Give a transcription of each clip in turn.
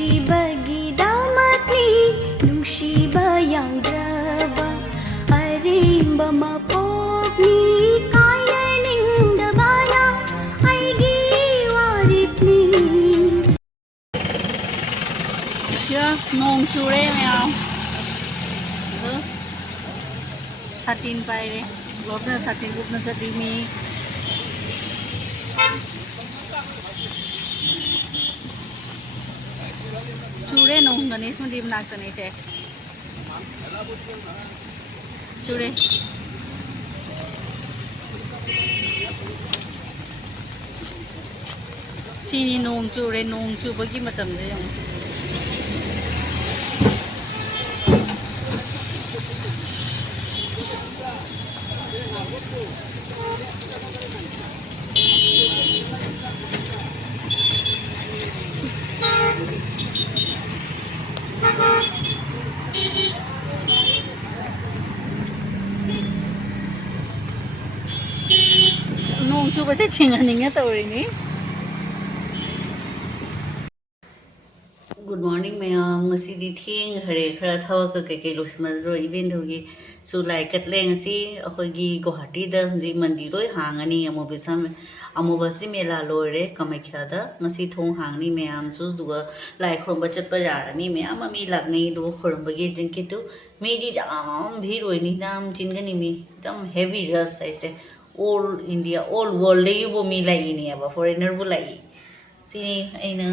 ꯅꯨꯡꯁꯤꯕꯒꯤꯗꯃꯛꯅꯤ ꯅꯨꯡꯁꯤꯕ ꯌꯥꯎꯗ꯭ꯔꯕ ꯑꯔꯦꯝꯕ ꯃꯄꯣꯛꯅꯤ ꯀꯥꯏꯅꯅꯤꯡꯗꯕꯅ ꯑꯩꯒꯤ ꯋꯥꯔꯦꯞꯅꯤ nong chure mèo satin pai re lột na satin group na sa timi chure nong ganesh mo dim nak tane che chure sini nong chure nong chu bagi matam de yang nong chu ba se chinganing ya tawri ni Good morning ma'am ngasi di thieng hare khara thawa ka ke losmal ro event hogi chu lai kat leng si akhoi gi Guwahati da ji mandi roi hangani amo besam amo basi mela lore Kamakhya da ngasi thong hangni ma'am chu duga lai khrom ba chat pa yarani ma'am ami lakni du khrom ba gi jinki tu me ji jam bhi roi ni dam chingani mi dam heavy rush aise all India all world le bo mi lai ni aba foreigner bu lai sini aina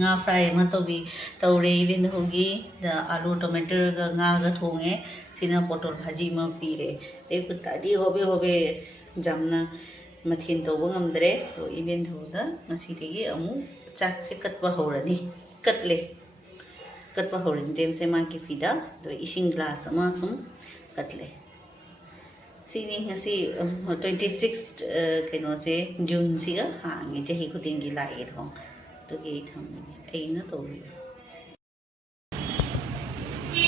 nga fry ma to bi tawre event hogi da alu tomato ga nga ga thonge sina potol bhaji ma pi re ek tadi hobe jamna mathin to bangam dre to event hoda ngasi tegi amu chak se katwa horani katwa horin dem se ma ki fida do ising glass ama sum katle sini ngasi 26 keno se June siga ha ngi je hi khuding gi lai thong to ge thang ai na to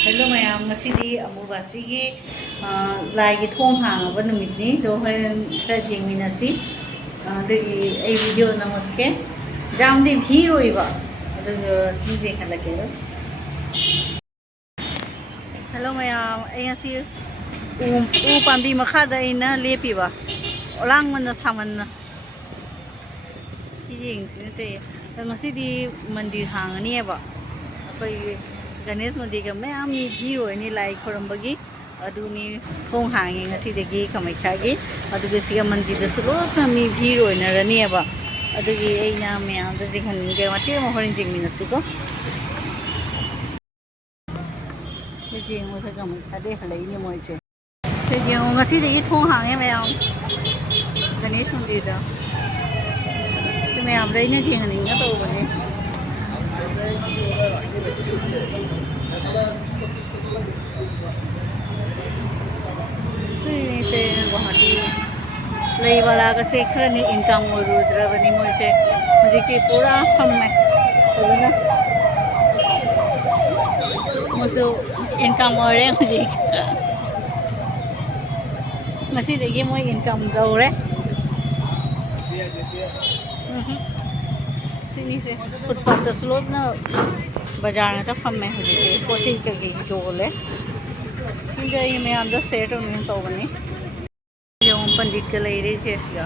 Hello ma'am ngasi di amubasi gi lai gi thong hang ba numit ni do horen khra jingminasi de gi ai video namokke jam di bhi roi ba do si de khala ke Hello ma'am ai ngasi u pambi makha da ina lepi ba olang man na saman na si jing si te ngasi di mandir hang ni ba apai Ganesh mandir ga ma'am mi bhi roi ni lai khoram bagi adu ni thong hang ngasi de gi Kamakhya gi adu ge siga mandir da sulo na mi bhi roi na rani ba adu gi ai na ma'am da de khan ge mate mo horin jing minasi ko de jing mo sa Kamakhya de halai ni moi che de gi ngasi de gi thong hang ma'am Ganesh mandir da se ma'am rai na jing ni na to ba ni से Guwahati lei wala ka se khra ni income orudra bani moi se muji ki pura kham mai na musu income ore muji ngasi de gi moi income dore sini se footpath ta slope na बाजार ना फम में हो जाए coaching का की जोले सीधा ये मैं अंदर सेट होने तो बने जो पंडित के लिए रही थी इसका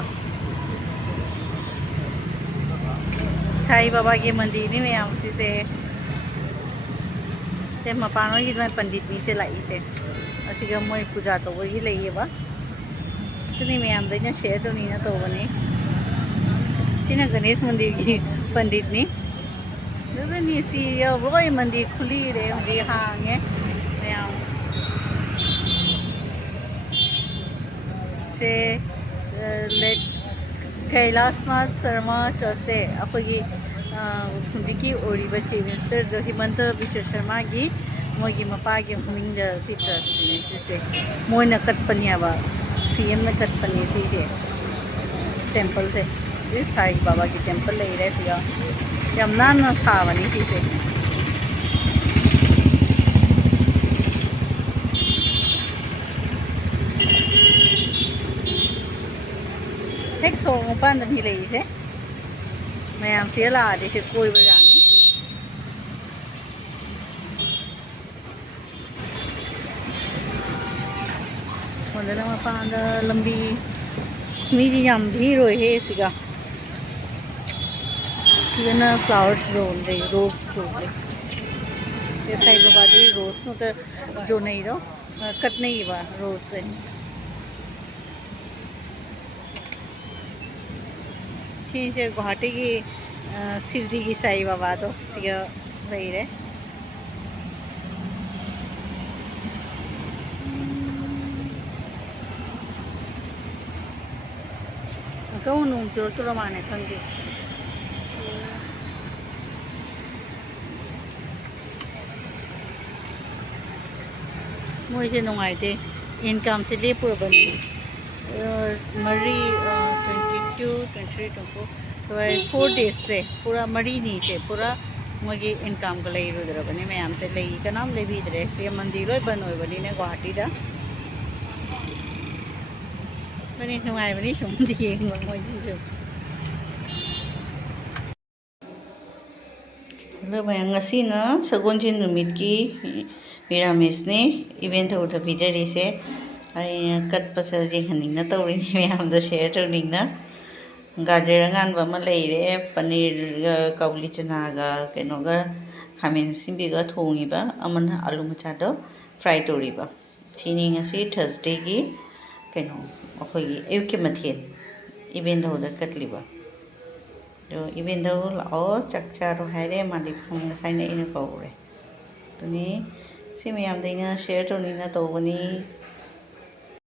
साईं बाबा के मंदिर में मैं हमसे से मपानों की मैं पंडित नहीं से लाई से ऐसी का मैं पूजा तो वही लाई है बा तो नहीं मैं अंदर ना शेयर तो नहीं ना तो बने सीना गणेश मंदिर की पंडित नहीं Doesn't you see your boy mandi khuli re mujhe hange ma'am से let Kailasnath Sharma Trust अखोगी खुंदिकी ओरी बच्चे मिनिस्टर जो हिमंत विश्व शर्मा की मोगी मपा की मिंग सी ट्रस्ट से मोइना कटपनियाबा सीएम में कटपनी सी टेंपल से साईं बाबा की टेंपल ले रहे सिया यमुना न सावनी थी से एक सौ पान नहीं ले से मैं हम से ला दे से कोई बजानी ꯃꯗꯅ ꯃꯄꯥꯟꯗ ꯂꯝꯕꯤ ꯃꯤꯗꯤ ꯌꯥꯝ ꯚꯤꯔꯣꯏꯍꯦ ꯁꯤꯒ ꯁꯤꯗꯅ ꯐ꯭ꯂꯥꯋꯔꯁ ꯖꯣꯟ ꯂꯩ ꯔꯣꯁ ꯖꯣꯟ ꯂꯩ साई बाबा रोज जो नहीं दो कट नहीं बा रोज से गुवाहाटी की शिरडी की साई बाबा तो रही रहे कहूँ नूंग जोर तो रमाने खंगे मोइसे नुंगाइते इनकम से लेपुरबनी मरी 22 23 24 4 डेज से पूरा मरी नी से पूरा मोगी इनकम का लई रुद्रबनी मैम से लई का नाम ले भीदरे से मंदिर लोय बन होय बनी ने गुवाहाटी दा बनी नुंगाइ बनी सुमजी मोइसी जो लो मैं ngasi na sagonjin numit ki Miramis ne event होता पिजरी से आई कट पसर हनी न तौरी मैम शेयर तौनीना गाजर अगानब लेरे पनीर काउली चनागा कहोगा खामेन सिंबीगा थोंगीबा आलू मचादो फ्राई तौरीबा सिनी थर्सडे की कहो अखोगी अयुक्की मथेल इवेंट होता कटलीबा तो इवेंट लाओ चक चारो हायरे माली फंग साइना इन कौरे तुनी सी मैम शेयर तौनीना तौबनी